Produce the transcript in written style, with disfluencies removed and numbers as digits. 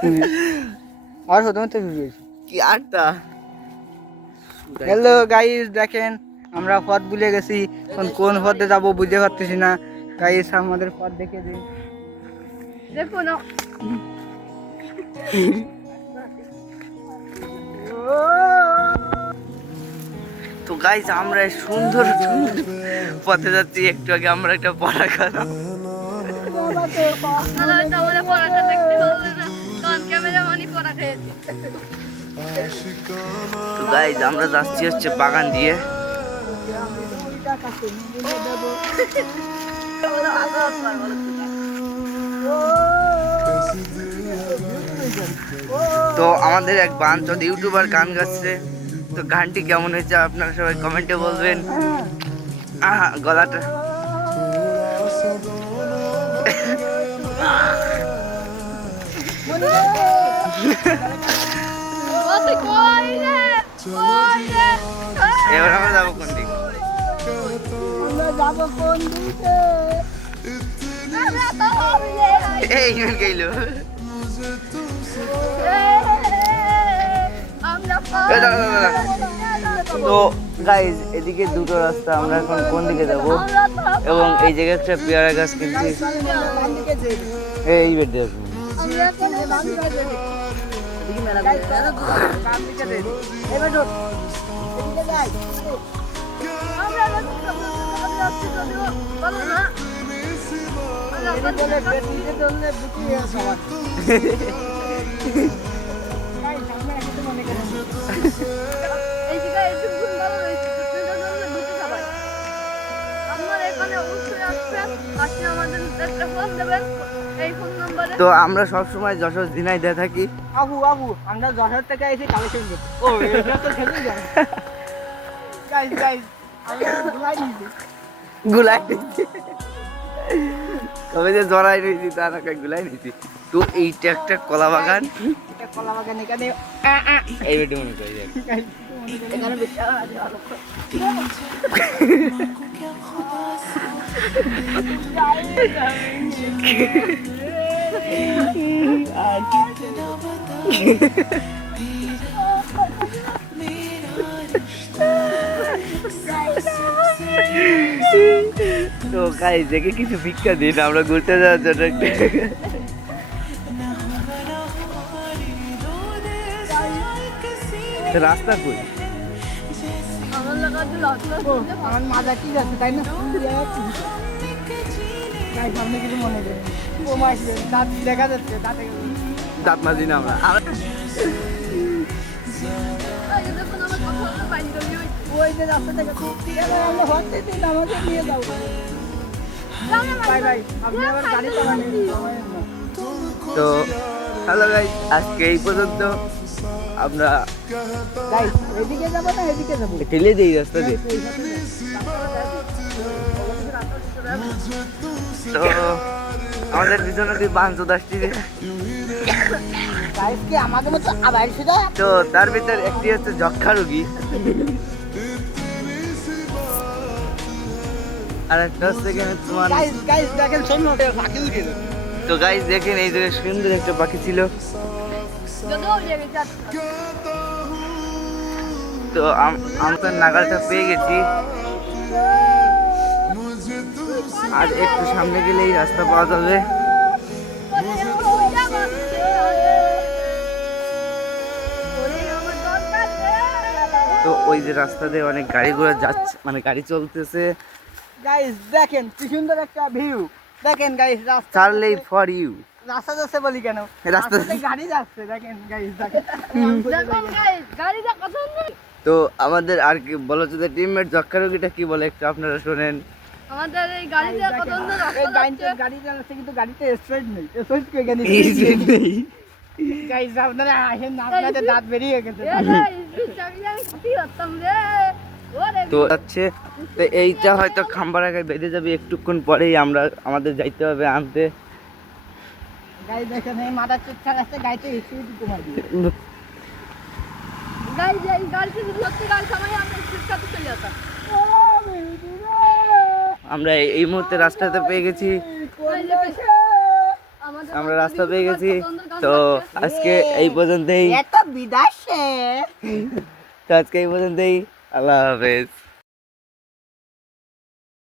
আর প্রথমে তো ভিডিও কি আটটা। হ্যালো গাইস, দেখেন আমরা পথ ভুলে গেছি, এখন কোন পথে যাবো বুঝতে পারতেছি না। গাইস আমাদের পথ দেখে দিন। দেখুন তো গাইস আমরা সুন্দর পথে যাচ্ছি। একটু আগে আমরা একটা পড়া খেলাম। তো গাইস আমরা যাচ্ছি হচ্ছে বাগান দিয়ে। তো আমাদের এক বাঞ্চদ ইউটিউবার গান গাচ্ছে। তো গানটি কেমন হয়েছে আপনারা সবাই কমেন্টে বলবেন। গলাটা এবার আমরা যাবো কোন দিকে? এই গেল। তো গাইজ এদিকে দুটো রাস্তা, আমরা এখন কোন দিকে যাব? এবং এই জায়গায় একটা পেয়ারা গাছ কিনছি। এই বেড দিয়ে তো আমরা সবসময় যশোর ঝিনাইদহে থাকি। আবু আমরা যশোর থেকে এসে কালেকশন করছি। ও এটা তো খেলেই যায়। গাইস আমরা গুলাই নিয়েছি। তবে যে জড়াই নিয়েছি তা না, গুলাই নিয়েছি। তো এইটা একটা কলা বাগান। এটা কলা বাগান, এখানে এই বেডে মনে করি এখানে বিশাল ভালো। তো গাইস দেখে কিছু ভিক্ষা দিন, আমরা ঘুরতে যাওয়ার জন্য রাস্তা কই? আমার মাজা কি যাচ্ছে তাই না? সামনে কিছু মনে করে ও মাস দাঁত দেখা যাচ্ছে, দাঁত মাজি না আমরা। ওই যে রাস্তা থেকে আমরা হচ্ছে দিন আমাকে নিয়ে যাও। বাই আপনি আবার গাড়ি চালান। তো হ্যালো গাইস, আজকে এই পর্যন্ত। আমরা গাইস এদিকে যাব না এদিকে যাব? ঠেলে দিই রাস্তা দিয়ে। তো আমাদের পিছনে তুই বাঞ্চদ আসছি। গাইস কি আমাদের মতো আবার শুধু? তো তার ভিতর একটি হচ্ছে যক্ষা রোগী, আর একটা হচ্ছে এখানে তোমার। গাইস দেখেন সুন্দর পাখি উঠে। তো গাইস দেখেন এই জায়গায় সুন্দর একটা পাখি ছিল। তো আমরা নাগালটা পেয়ে গেছি। আর একটু সামনে গেলে এই রাস্তা পাওয়া যাবে। তো ওই যে রাস্তা দিয়ে অনেক গাড়ি ঘোড়া যাচ্ছে, মানে গাড়ি চলতেছে। গাইস দেখেন কি সুন্দর একটা ভিউ। দেখেন গাইস রাস্তা চার্লি ফর ইউ। রাস্তা যাচ্ছে বলি কেন? রাস্তাতে গাড়ি যাচ্ছে। দেখেন গাইস দেখেন গাড়িটা কত সুন্দর। তো আমাদের আর কি বলো তো টিমমেট যক্ষা রোগীটা কি বলে একটু আপনারা শুনেন। আমাদের এই গাড়িটা কত সুন্দর রাস্তা যাচ্ছে। গাড়ি চালাচ্ছে কিন্তু গাড়িতে স্পিড নেই। স্পিড কে গানি নেই। গাইস আপনারা আসেন না, আপনাদের দাঁত বেরিয়ে গেছে। তো আচ্ছা, তো এইটা হয়তো খাম্বার আগে বেঁধে যাবে, একটুক্ষণ পরেই আমরা আমাদের যাইতে হবে আনতে। গাইস দেখেন এই মাথা চুপচাপ আছে, গাড়িতে স্পিড কমাই দিই। গাইস এই গাড়িতে সত্যি গাড়ি সময় আমরা স্পিড করতে চলে যেতাম। আমরা এই মুহূর্তে রাস্তাতে পেয়ে গেছি। আমরা রাস্তা পেয়ে গেছি। তো আজকে এই পর্যন্তই, এত বিদেশে তো আজকে এই পর্যন্তই, আল্লাহ হাফেজ।